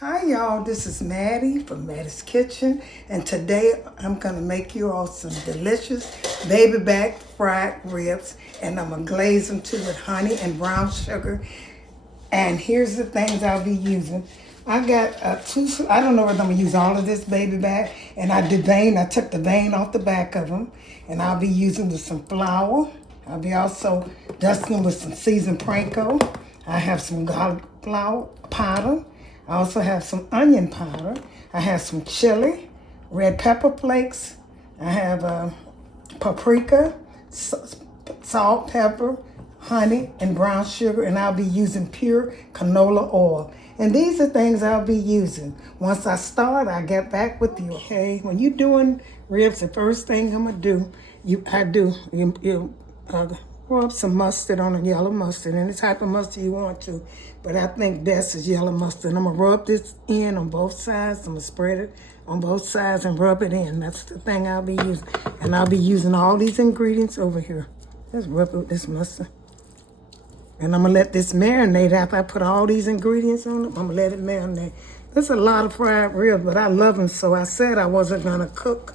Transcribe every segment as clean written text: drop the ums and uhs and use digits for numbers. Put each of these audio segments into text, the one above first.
Hi y'all, this is Mattie from Mattie's Kitchen, and today I'm gonna make you all some delicious baby back fried ribs, and I'm gonna glaze them too with honey and brown sugar. And here's the things I'll be using. I got I don't know whether I'm gonna use all of this baby back, and I took the vein off the back of them, and I'll be using with some flour. I'll be also dusting them with some seasoned panko. I have some garlic flour powder. I also have some onion powder. I have some chili, red pepper flakes. I have paprika, salt, pepper, honey, and brown sugar, and I'll be using pure canola oil. And these are things I'll be using. Once I start, I'll get back with you, okay? When you're doing ribs, the first thing I'm gonna do, you rub some mustard on a yellow mustard, any type of mustard you want to, but I think best is yellow mustard. I'm gonna rub this in on both sides. I'm gonna spread it on both sides and rub it in. That's the thing I'll be using. And I'll be using all these ingredients over here. Let's rub it with this mustard. And I'm gonna let this marinate after I put all these ingredients on it. I'm gonna let it marinate. There's a lot of fried ribs, but I love them, so I said I wasn't gonna cook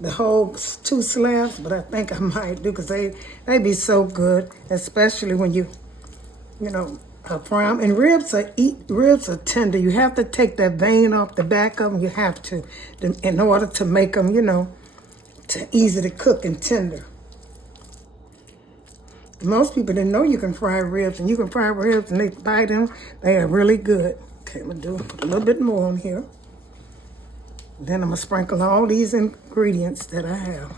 the whole 2 slabs, but I think I might do because they be so good, especially when you fry them. And ribs are tender. You have to take that vein off the back of them. You have to, in order to make them, to easy to cook and tender. Most people didn't know you can fry ribs, and you can fry ribs and they bite them. They are really good. Okay, I'm gonna put a little bit more on here. Then I'm gonna sprinkle all these ingredients that I have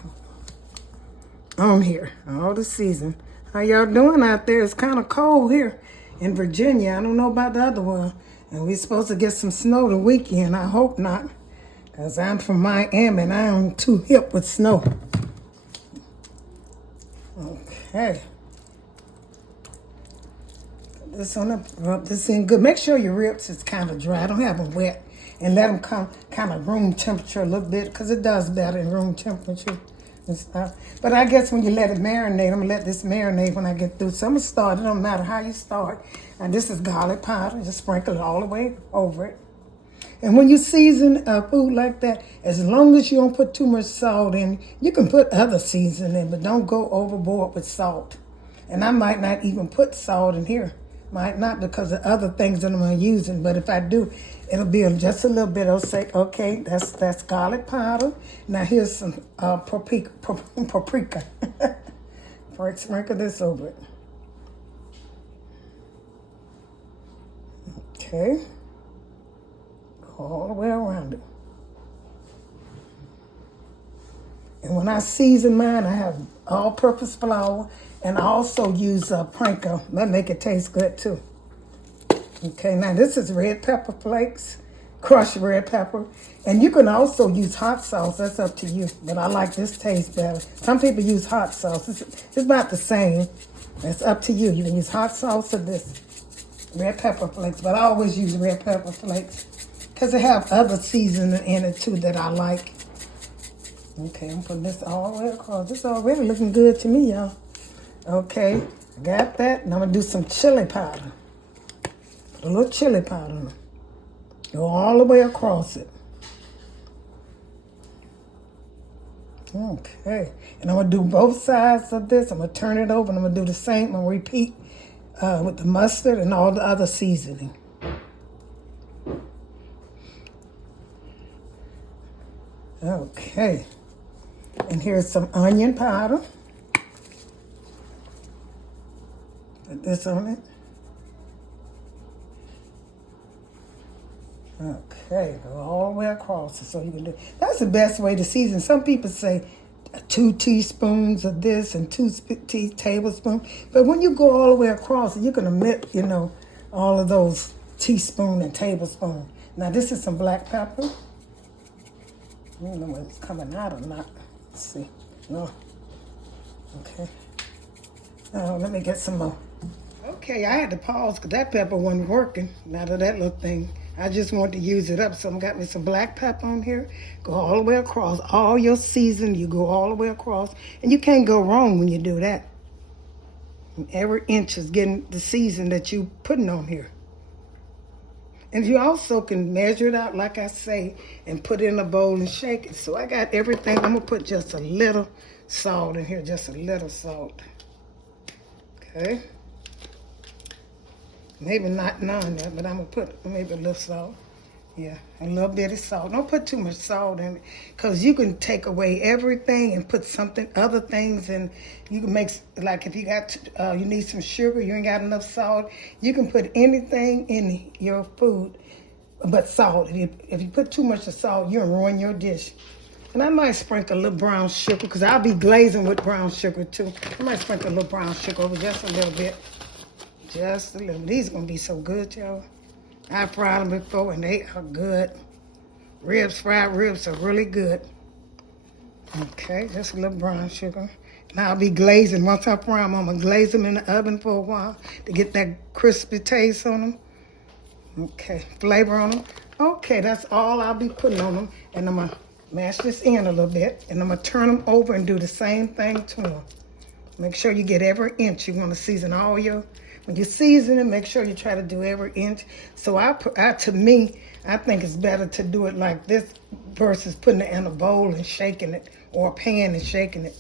on here, all the season. How y'all doing out there? It's kind of cold here in Virginia. I don't know about the other one. And we're supposed to get some snow the weekend. I hope not, because I'm from Miami and I'm too hip with snow. Okay. Put this on the, rub this in good. Make sure your ribs is kind of dry. Don't have them wet. And let them come kind of room temperature a little bit, because it does better in room temperature and stuff. But I guess when you let it marinate, I'm going to let this marinate when I get through. So I'm going to start. It don't matter how you start. And this is garlic powder. Just sprinkle it all the way over it. And when you season food like that, as long as you don't put too much salt in, you can put other seasoning in, but don't go overboard with salt. And I might not even put salt in here. Might not, because of other things that I'm using. But if I do, it'll be just a little bit. I'll say, okay, that's garlic powder. Now here's some paprika. Sprinkle this over it. Okay. Go all the way around it. And when I season mine, I have all-purpose flour, and I also use panko. That make it taste good too. Okay, now this is red pepper flakes, crushed red pepper. And you can also use hot sauce. That's up to you. But I like this taste better. Some people use hot sauce. It's about the same. It's up to you. You can use hot sauce or this red pepper flakes. But I always use red pepper flakes because they have other seasoning in it too that I like. Okay, I'm putting this all the way across. This already looking good to me, y'all. Okay, got that. And I'm going to do some chili powder. Put a little chili powder on it. Go all the way across it. Okay, and I'm going to do both sides of this. I'm going to turn it over, and I'm going to do the same. I'm going to repeat with the mustard and all the other seasoning. Okay, and here's some onion powder. Put this on it. Okay, go all the way across it so you can do. That's the best way to season. Some people say 2 teaspoons of this and 2 tablespoons. But when you go all the way across it, you can omit, all of those teaspoon and tablespoon. Now this is some black pepper. I don't know whether it's coming out or not. Let's see. No. Okay. Now let me get some more. Okay, I had to pause because that pepper wasn't working. Now that little thing. I just wanted to use it up, so I got me some black pepper on here. Go all the way across. All your season, you go all the way across. And you can't go wrong when you do that. And every inch is getting the season that you putting on here. And you also can measure it out, like I say, and put it in a bowl and shake it. So I got everything. I'm going to put just a little salt in here, just a little salt. Okay. Maybe not none, but I'm going to put maybe a little salt. Yeah, a little bit of salt. Don't put too much salt in it, because you can take away everything and put something, other things, and you can make, like if you got, you need some sugar, you ain't got enough salt, you can put anything in your food but salt. If you put too much of salt, you'll ruin your dish. And I might sprinkle a little brown sugar, because I'll be glazing with brown sugar too. I might sprinkle a little brown sugar over just a little bit. Just a little. These are going to be so good, y'all. I fried them before, and they are good. Fried ribs are really good. Okay, just a little brown sugar. Now I'll be glazing. Once I fry them, I'm going to glaze them in the oven for a while to get that crispy taste on them. Okay, flavor on them. Okay, that's all I'll be putting on them. And I'm going to mash this in a little bit, and I'm going to turn them over and do the same thing to them. Make sure you get every inch. You want to season all your... When you season it, make sure you try to do every inch. So to me, I think it's better to do it like this versus putting it in a bowl and shaking it, or a pan and shaking it.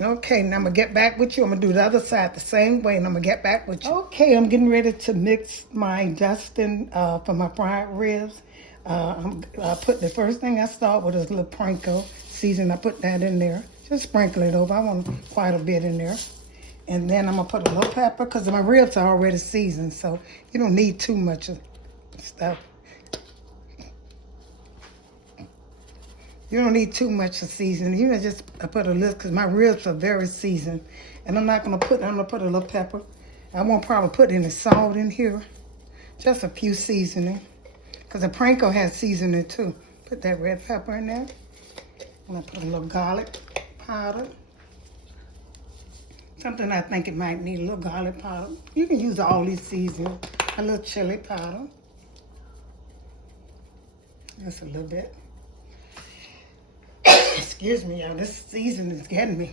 Okay, now I'm going to get back with you. I'm going to do the other side the same way, and I'm going to get back with you. Okay, I'm getting ready to mix my dusting for my fried ribs. I put the first thing I start with is a little panko season. I put that in there. Just sprinkle it over. I want quite a bit in there. And then I'm going to put a little pepper, because my ribs are already seasoned, so you don't need too much of stuff. You don't need too much of seasoning. You know, just put a little, because my ribs are very seasoned. And I'm going to put a little pepper. I won't probably put any salt in here. Just a few seasoning, because the panko has seasoning too. Put that red pepper in there. I'm going to put a little garlic powder. Something I think it might need, a little garlic powder. You can use all these seasonings. A little chili powder. Just a little bit. Excuse me, y'all. This season is getting me.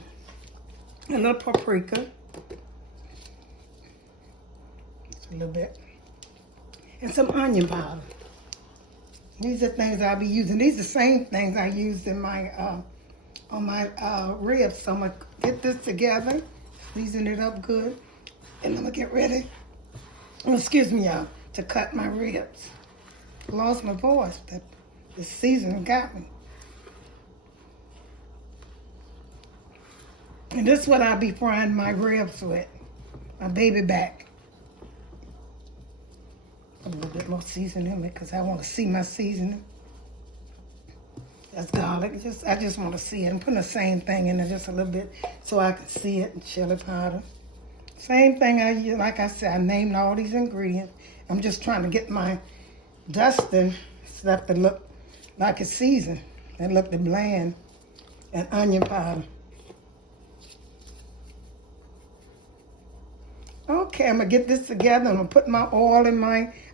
A little paprika. Just a little bit. And some onion powder. These are things I'll be using. These are the same things I used in my on my ribs. So I'm gonna get this together. Season it up good, and I'm gonna get ready. Oh, excuse me, y'all, to cut my ribs. I lost my voice. The seasoning got me. And this is what I'll be frying my ribs with. My baby back. A little bit more seasoning in it, because I want to see my seasoning. That's garlic. I just want to see it. I'm putting the same thing in there just a little bit so I can see it. And chili powder. Same thing I use. Like I said, I named all these ingredients. I'm just trying to get my dusting stuff to look like it's seasoned. And look bland. And onion powder. Okay, I'm going to get this together. I'm going to put my oil in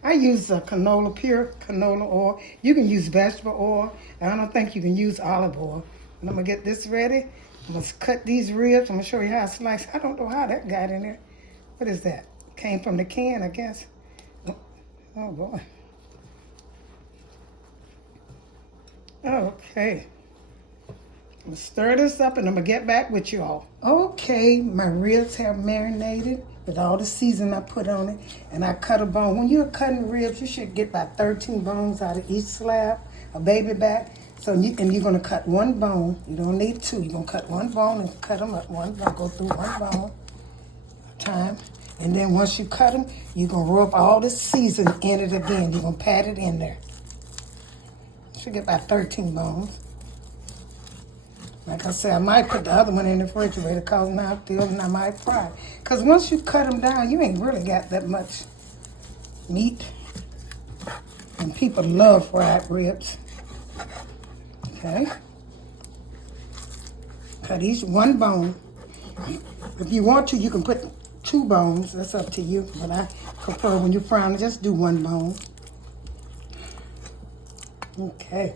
I use pure canola oil. You can use vegetable oil. I don't think you can use olive oil. And I'm going to get this ready. I'm going to cut these ribs. I'm going to show you how I slice. I don't know how that got in there. What is that? Came from the can, I guess. Oh boy. Okay. I'm going to stir this up, and I'm going to get back with you all. Okay, my ribs have marinated with all the seasoning I put on it, and I cut a bone. When you're cutting ribs, you should get about 13 bones out of each slab, a baby back. And you're going to cut one bone. You don't need two. You're going to cut one bone and cut them up. Go through one bone at a time. And then once you cut them, you're going to rub all the seasoning in it again. You're going to pat it in there. You should get about 13 bones. Like I said, I might put the other one in the refrigerator, because now I might fry. Because once you cut them down, you ain't really got that much meat. And people love fried ribs. Okay. Cut each one bone. If you want to, you can put 2 bones. That's up to you. But I prefer when you're frying, just do 1 bone. Okay.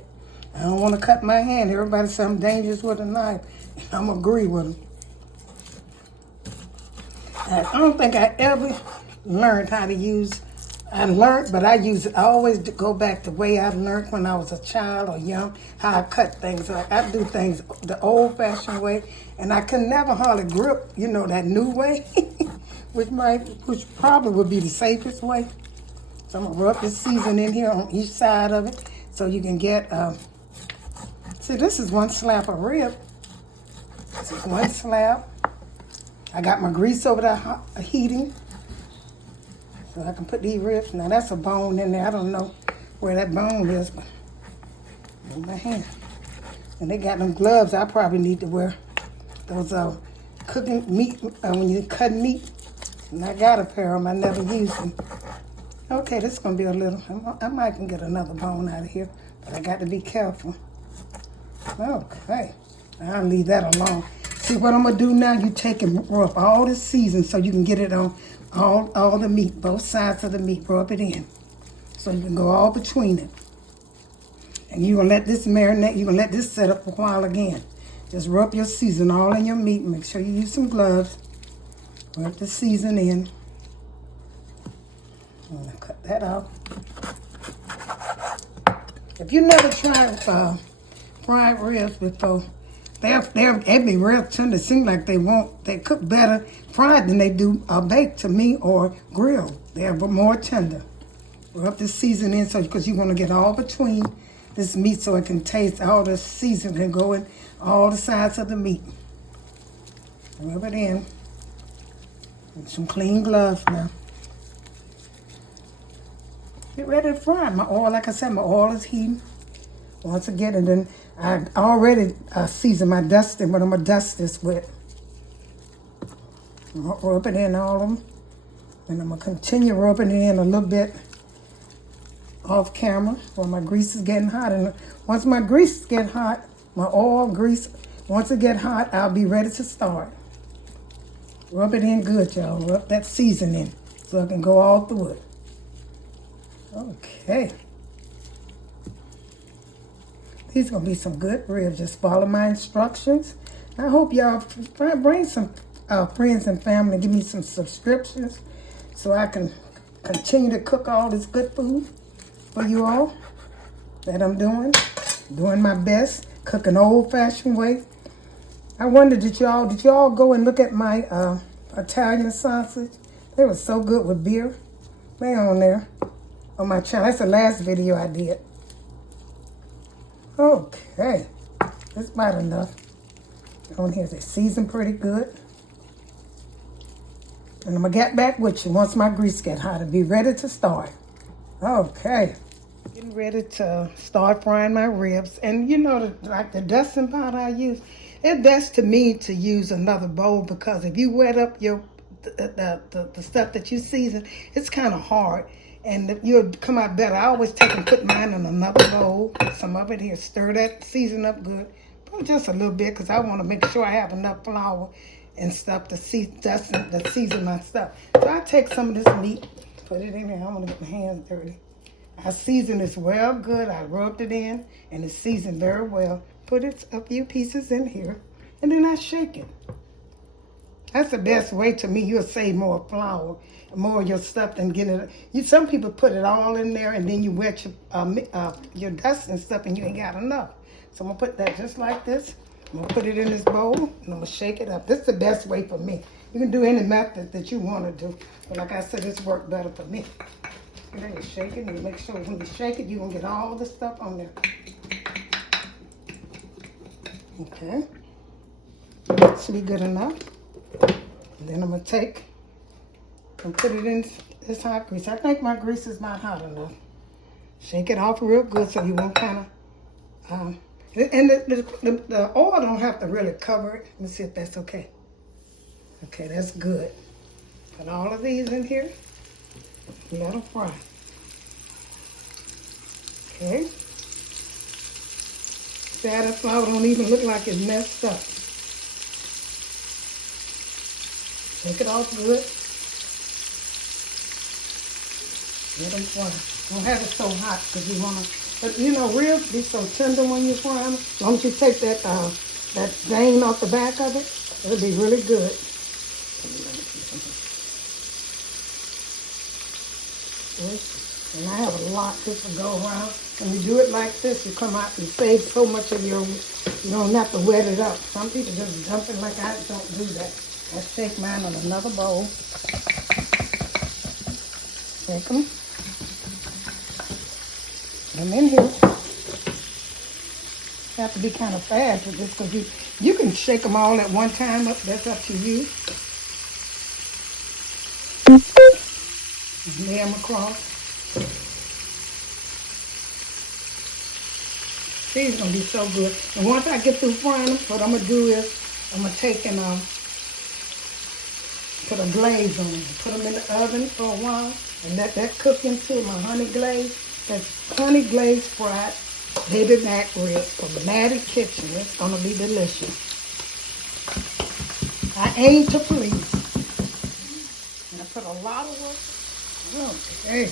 I don't want to cut my hand. Everybody says I'm dangerous with a knife. I'm going to agree with them. I don't think I ever learned how to use I learned, but I always go back the way I learned when I was a child or young, how I cut things. Like I do things the old-fashioned way, and I can never hardly grip, that new way, which probably would be the safest way. So I'm gonna rub this seasoning in here on each side of it, so you can get. See, this is one slab of rib. This is one slab. I got my grease over there heating. So I can put these ribs. Now that's a bone in there. I don't know where that bone is, but in my hand. And they got them gloves. I probably need to wear those cooking meat when you cut meat. And I got a pair of them. I never used them. Okay, this is gonna be a little. I might can get another bone out of here, but I got to be careful. Okay, I'll leave that alone. See what I'm gonna do now? You take and rub all the season so you can get it on. All the meat, both sides of the meat, rub it in. So you can go all between it. And you're going to let this marinate. You're going to let this set up for a while again. Just rub your season all in your meat. Make sure you use some gloves. Rub the season in. I'm going to cut that out. If you never tried fried ribs before, they'd be real tender. It seems like they cook better fried than they do baked to me or grilled. They're more tender. Rub the seasoning in because you want to get all between this meat so it can taste all the seasoning and go in all the sides of the meat. Rub it in. With some clean gloves now. Get ready to fry. My oil, like I said, my oil is heating. Once again, and then I already seasoned my dusting, but I'm going to dust this with. I'm going to rub it in all of them. And I'm going to continue rubbing it in a little bit off camera while my grease is getting hot. And once my grease gets hot, my oil, grease, once it gets hot, I'll be ready to start. Rub it in good, y'all. Rub that seasoning so I can go all through it. Okay. These are going to be some good ribs. Just follow my instructions. I hope y'all bring some friends and family. Give me some subscriptions so I can continue to cook all this good food for you all that I'm doing. Doing my best. Cooking old-fashioned way. I wonder, did y'all go and look at my Italian sausage? They were so good with beer. They on there on my channel. That's the last video I did. Okay, that's about enough. On here, they seasoned pretty good. And I'm gonna get back with you once my grease get hot and be ready to start. Okay, getting ready to start frying my ribs. And like the dusting powder I use, it's best to me to use another bowl because if you wet up the stuff that you season, it's kind of hard. And you'll come out better. I always take and put mine in another bowl. Put some of it here. Stir that season up good. Put just a little bit because I want to make sure I have enough flour and stuff to season my stuff. So I take some of this meat, put it in here. I don't want to get my hands dirty. I season this well good. I rubbed it in and it's seasoned very well. Put a few pieces in here and then I shake it. That's the best way to me. You'll save more flour, more of your stuff than getting it. Some people put it all in there and then you wet your dust and stuff and you ain't got enough. So I'm going to put that just like this. I'm going to put it in this bowl and I'm going to shake it up. This is the best way for me. You can do any method that you want to do. But like I said, this worked better for me. And then you shake it and you make sure when you shake it, you're going to get all the stuff on there. Okay. That should be good enough. And then I'm going to take and put it in this hot grease. I think my grease is not hot enough. Shake it off real good so you won't kind of... and the oil don't have to really cover it. Let me see if that's okay. Okay, that's good. Put all of these in here. Let them fry. Okay. That flour don't even look like it's messed up. Take it off good. Let them fry. Don't have it so hot because you want to. But ribs be so tender when you fry them. As long as you take that vein off the back of it, it'll be really good. And I have a lot just to go around. When you do it like this, you come out and save so much of your, you don't have to wet it up. Some people just dump it like I don't do that. I shake mine in another bowl. Shake them. Put them in here. You have to be kind of fast with this because you can shake them all at one time. That's up to you. Lay them across. These are going to be so good. And once I get through frying them, what I'm going to do is I'm going to take and put a glaze on them. Put them in the oven for a while and let that cook into my honey glaze. That's honey glaze fried baby back ribs from Mattie's Kitchen. It's going to be delicious. I aim to please. And I put a lot of work. Okay.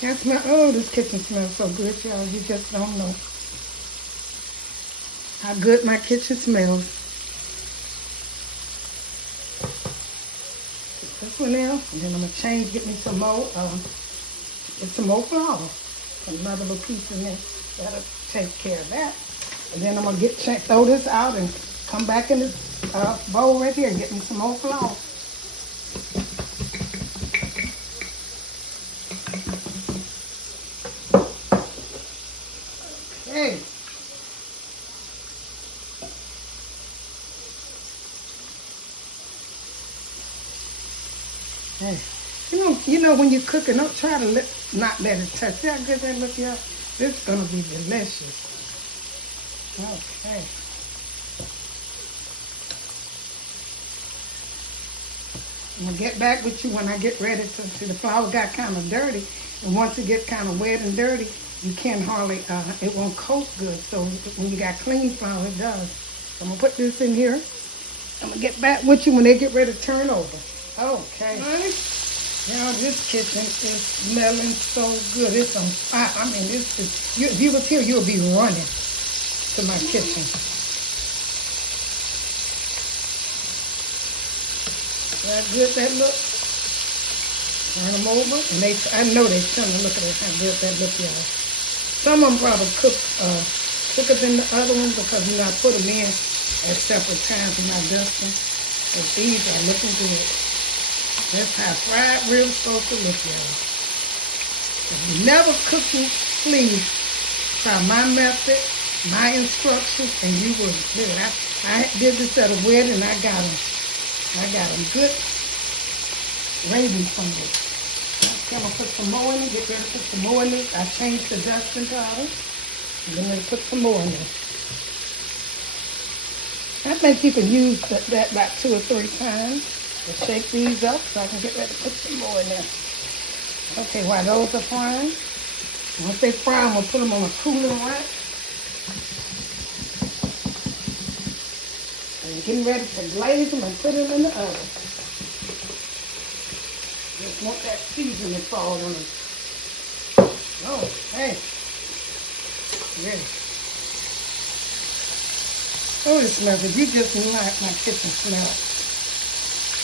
That's my, oh, this kitchen smells so good, y'all. You just don't know how good my kitchen smells. Put this one out, and then I'm going to get me some more, get some more flour. Another little piece in there. That'll take care of that. And then I'm going to throw this out and come back in this bowl right here and get me some more flour. Okay. Hey. You know when you're cooking, don't try to not let it touch. See how good that look, y'all? This is gonna be delicious. Okay. I'm gonna get back with you when I get ready to see the flour got kind of dirty. And once it gets kind of wet and dirty, you can't hardly, it won't coat good. So when you got clean flour, it does. So I'm gonna put this in here. I'm gonna get back with you when they get ready to turn over. Okay. Now this kitchen is smelling so good. It's on fire. I mean, this is, if you was here, you would be running to my kitchen. That good that look? Turn them over, and I know they tell me, look at how good that look, y'all. Some of them probably quicker than the other ones because, you know, I put them in at separate times when I dust them. But these are looking good. That's how fried ribs supposed to look, y'all. If you never cook them, please try my method, my instructions, and you will. I did this at a wedding, and I got them good ratings from this. I'm going to put some more in it, get ready to put some more in it. I changed the dusting powder, and then I'm going to put some more in it. I think you can use that about 2 or 3 times. We'll shake these up so I can get ready to put some more in there. Okay, while those are frying, once they fry, I'm going to put them on a cooling rack. And getting ready to glaze them and put them in the oven. Just want that seasoning to fall on them. Oh, hey. Ready. Oh, it smells good. You just like my kitchen smell.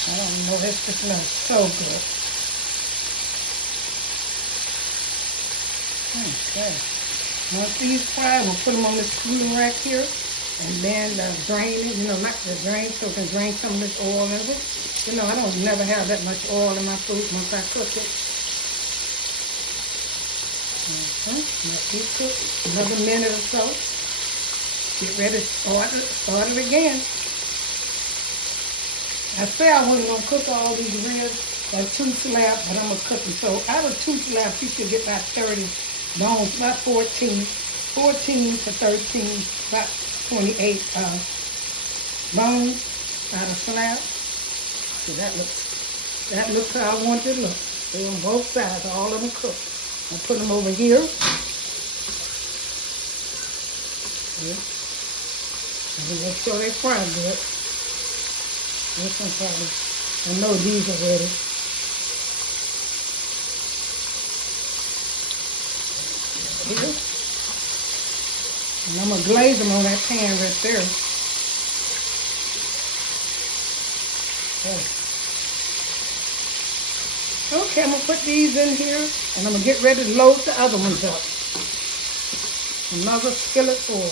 I don't know, this just smells so good. Okay. Once these fry, we'll put them on this cooling rack here. And then drain it, you know, not the drain, so it can drain some of this oil in it. You know, I don't never have that much oil in my food once I cook it. Okay, let these cook another minute or so. Get ready to start it again. I said I wasn't going to cook all these ribs like 2 slabs, but I'm going to cook them. So out of 2 slabs, you should get about 30 bones, about 14 to 13, about 28 bones out of slab. See, that looks how I want it to look. They're on both sides, all of them cooked. I'll put them over here. Yeah. And make sure they fry good. This one probably, I know these are ready. Here. And I'm going to glaze them on that pan right there. Okay. Okay, I'm gonna put these in here and I'm gonna get ready to load the other ones up. Another skillet full.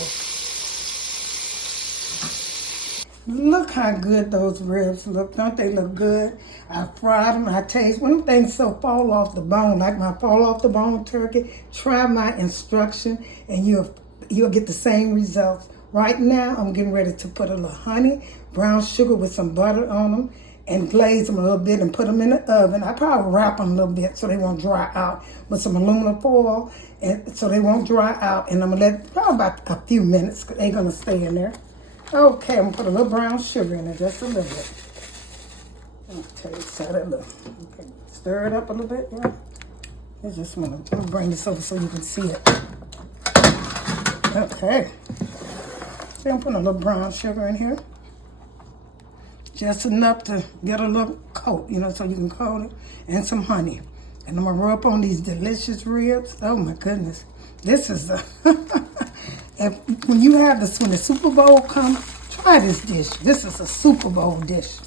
Look how good those ribs look. Don't they look good? I fried them. I taste. When them things so fall off the bone, like my fall off the bone turkey, try my instruction and you'll get the same results. Right now, I'm getting ready to put a little honey, brown sugar with some butter on them, and glaze them a little bit and put them in the oven. I probably wrap them a little bit so they won't dry out with some aluminum foil, and so they won't dry out. And I'm gonna let probably about a few minutes. They're gonna stay in there. Okay, I'm gonna put a little brown sugar in it, just a little bit. Okay, so that look. Okay, stir it up a little bit, yeah. I just want to bring this over so you can see it. Okay. So I'm putting a little brown sugar in here. Just enough to get a little coat, so you can coat it, and some honey. And I'm gonna rub on these delicious ribs. Oh my goodness. This is a when the Super Bowl comes, try this dish. This is a Super Bowl dish.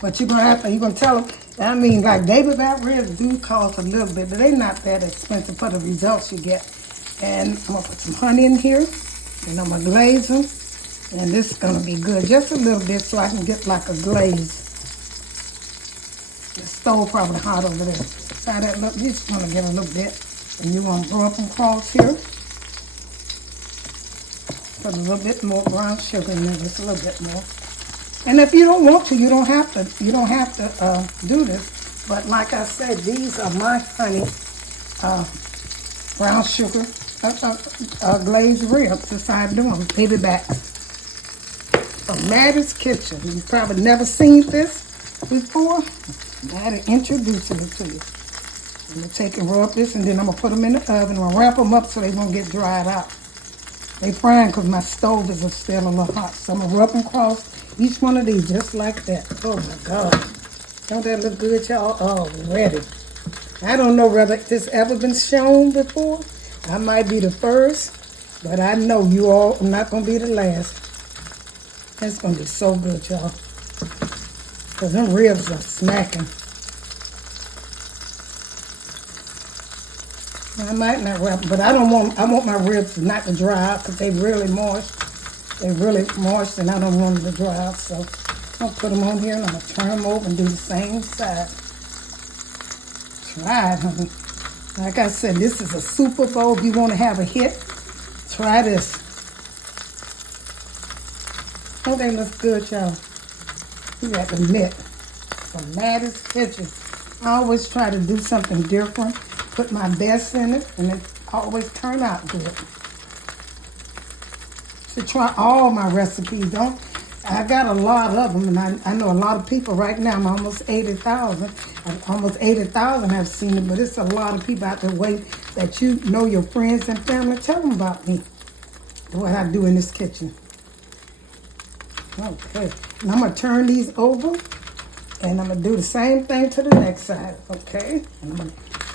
But you're gonna tell them, like baby back ribs do cost a little bit, but they're not that expensive for the results you get. And I'm gonna put some honey in here, and I'm gonna glaze them. And this is gonna be good, just a little bit so I can get like a glaze. The stove probably hot over there. Try that look, you just wanna get a little bit. And you wanna rub them across here. Put a little bit more brown sugar in there, just a little bit more. And if you don't want to, you don't have to do this. But like I said, these are my honey, brown sugar, glazed ribs. That's how I do them, baby backs. From Mattie's Kitchen. You've probably never seen this before. Mattie introducing it to you. I'm gonna take and rub this, and then I'm gonna put them in the oven. I'm gonna wrap them up so they won't get dried out. They frying because my stove is still a little hot. So I'm gonna rub them across each one of these just like that. Oh my God. Don't that look good, y'all? Already. I don't know whether this ever been shown before. I might be the first, but I know you all are not gonna be the last. It's gonna be so good, y'all. Because them ribs are smacking. I might not wrap, but I want my ribs not to dry out because they really moist. They're really moist and I don't want them to dry out. So I'll put them on here and I'm going to turn them over and do the same side. Try it, honey. Like I said, this is a Super Bowl. If you want to have a hit, try this. Oh, they look good, y'all. You got the mitt from Mattie's Kitchen. I always try to do something different. Put my best in it, and it always turn out good. So try all my recipes. I got a lot of them, and I know a lot of people right now. I'm almost 80,000. Almost 80,000 have seen it, but it's a lot of people out there waiting that your friends and family. Tell them about me, what I do in this kitchen. Okay, and I'm gonna turn these over, and I'm gonna do the same thing to the next side. Okay, and I'm gonna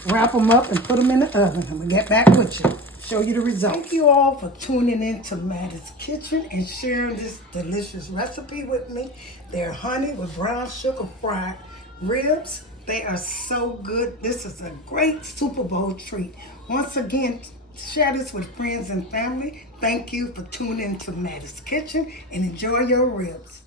wrap them up and put them in the oven. I'm gonna get back with you, show you the results. Thank you all for tuning in to Mattie's Kitchen and sharing this delicious recipe with me. They're honey with brown sugar fried ribs. They are so good. This is a great Super Bowl treat. Once again, share this with friends and family. Thank you for tuning in to Mattie's Kitchen and enjoy your ribs.